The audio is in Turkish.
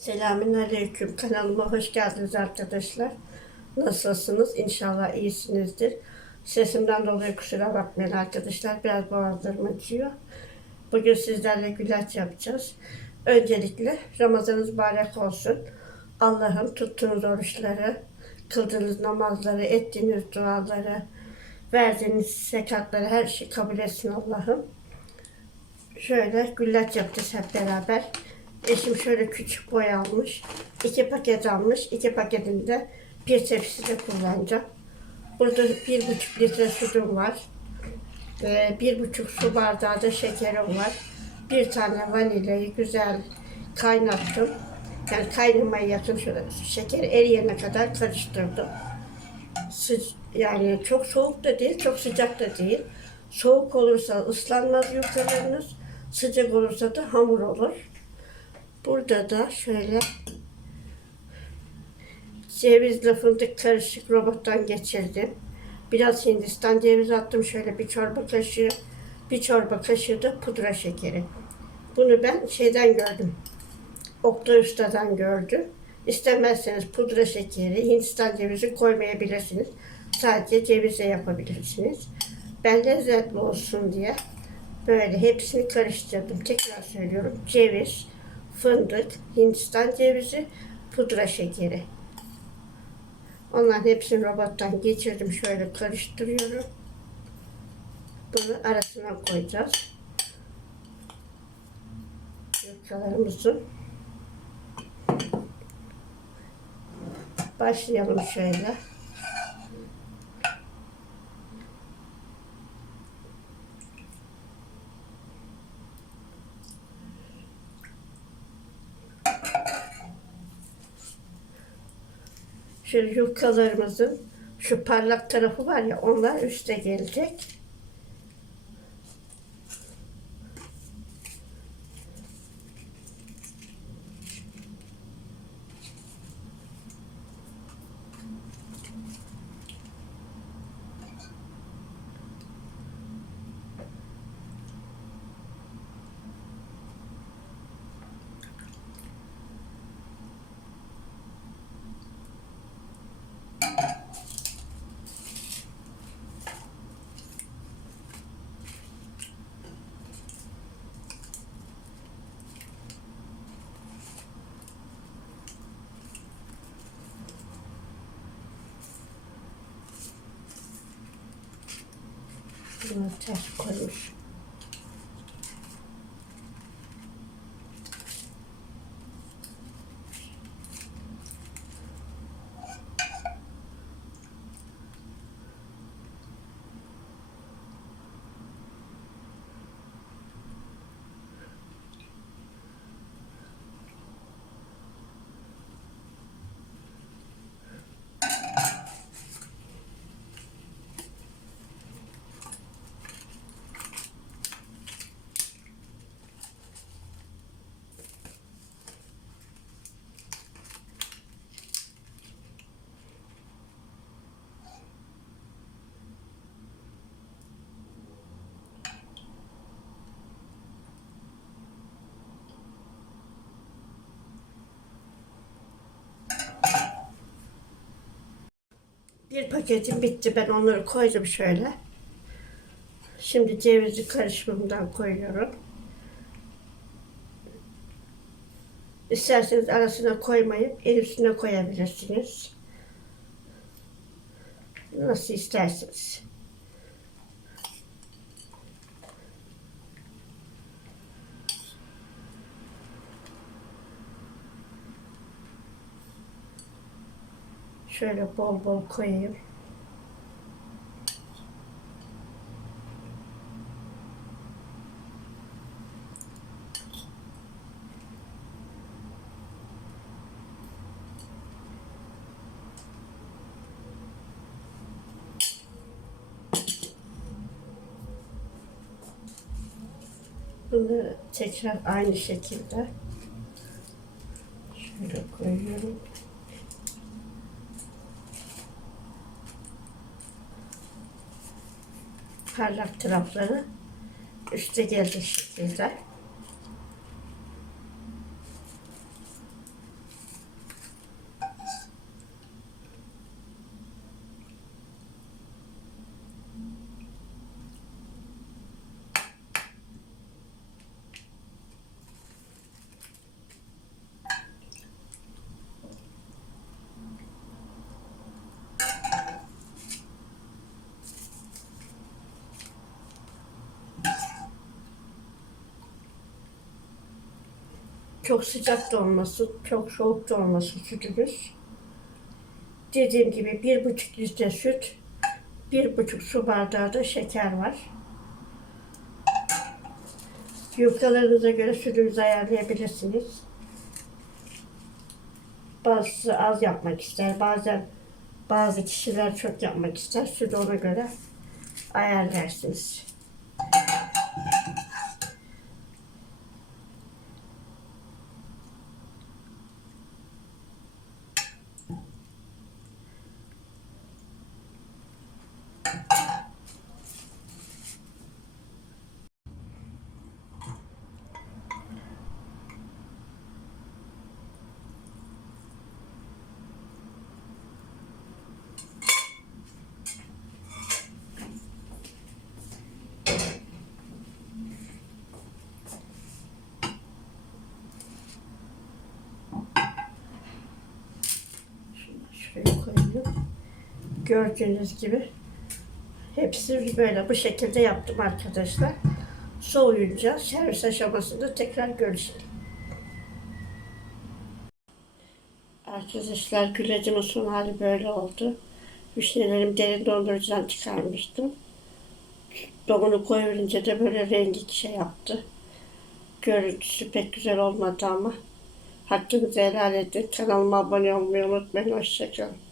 Selamünaleyküm. Kanalıma hoş geldiniz arkadaşlar. Nasılsınız? İnşallah iyisinizdir. Sesimden dolayı kusura bakmayın arkadaşlar. Biraz boğazlarım acıyor. Bugün sizlerle gülaç yapacağız. Öncelikle Ramazanınız mübarek olsun. Allah'ım tuttuğunuz oruçları, kıldığınız namazları, ettiğiniz duaları, verdiğiniz sekatları her şeyi kabul etsin Allah'ım. Şöyle güllaç yapacağız hep beraber. Eşim şöyle küçük boy almış. iki paket almış. İki paketinde bir tepside kullanacağım. Burada bir buçuk litre sütüm var. Ee, bir buçuk su bardağı da şekerim var. Bir tane vanilyayı güzel kaynattım. Yani kaynamaya yakın şöyle şeker eriyene kadar karıştırdım. Sı- yani çok soğuk da değil, çok sıcak da değil. Soğuk olursa ıslanmaz yufkalarınız, sıcak olursa da hamur olur. Burada da şöyle cevizle fındık karışık robottan geçirdim. Biraz Hindistan cevizi attım şöyle bir çorba kaşığı, bir çorba kaşığı da pudra şekeri. Bunu ben şeyden gördüm. Oktay Usta'dan gördüm. İstemezseniz pudra şekeri, Hindistan cevizi koymayabilirsiniz. Sadece cevizle yapabilirsiniz. Ben lezzetli olsun diye böyle hepsini karıştırdım. Tekrar söylüyorum. Ceviz, fındık, Hindistan cevizi, pudra şekeri. Onların hepsini robottan geçirdim. Şöyle karıştırıyorum. Bunu arasına koyacağız. Yufkalarımızı. Başlayalım şöyle. Şu yufkalarımızın şu parlak tarafı var ya onlar üste gelecek. Bunu ters Bir paketim bitti. Ben onları koydum şöyle. Şimdi cevizi karışımından koyuyorum. İsterseniz arasına koymayıp en üstüne koyabilirsiniz. Nasıl isterseniz. Şöyle bol bol koyayım. Bunu tekrar aynı şekilde şöyle koyuyorum. Parlak tarafları üste gelecek şekilde. Çok sıcak da olmasın, çok soğuk da olmasın sütümüz. Dediğim gibi bir buçuk litre süt, bir buçuk su bardağı da şeker var. Yufkalarınıza göre sütünüzü ayarlayabilirsiniz. Bazısı az yapmak ister, bazen bazı kişiler çok yapmak ister. Sütü ona göre ayarlarsınız. Şuraya koyayım. Gördüğünüz gibi hepsi böyle bu şekilde yaptım arkadaşlar. Soğuyunca servis aşamasında tekrar görüşelim. Arkadaşlar gülecimin son hali böyle oldu. Vişnelerimi derin dondurucudan çıkarmıştım. Domunu koyunca da böyle rengi şey yaptı. Görüntüsü pek güzel olmadı ama hakkınızı helal edin. Kanalıma abone olmayı unutmayın. Hoşçakalın.